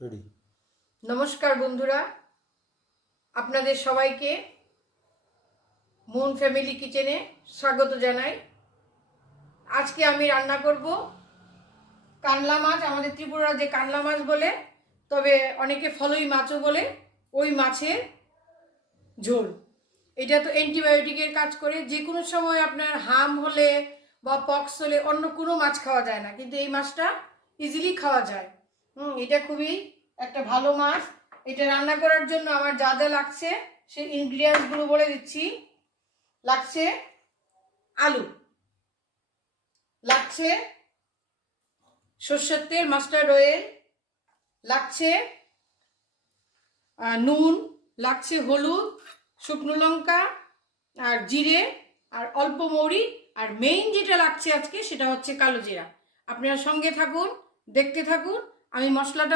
Ready. নমস্কার বন্ধুরা, আপনাদের সবাইকে মন ফ্যামিলি কিচেনে স্বাগত জানাই। আজকে আমি রান্না করব কানলা মাছ। আমাদের ত্রিপুরা যে কানলা মাছ বলে, তবে অনেকে ফলই মাছও বলে, ওই মাছের ঝোল। এটা তো অ্যান্টিবায়োটিকের কাজ করে। যে কোনো সময় আপনার হাম হলে বা পক্স হলে অন্য কোনো মাছ খাওয়া যায় না, কিন্তু এই মাছটা ইজিলি খাওয়া যায়। এটা খুবই একটা ভালো মাছ। এটা রান্না করার জন্য আমার যা যা লাগছে সেই ইনগ্রিডিয়েন্টসগুলো বলে দিচ্ছি। লাগছে আলু, লাগছে সর্ষের তেল, মাস্টার্ড অয়েল, লাগছে নুন, লাগছে হলুদ, শুকনো লঙ্কা আর জিরে আর অল্প মৌরি, আর মেইন যেটা লাগছে আজকে সেটা হচ্ছে কালো জিরা। আপনারা সঙ্গে থাকুন, দেখতে থাকুন। আমি মশলাটা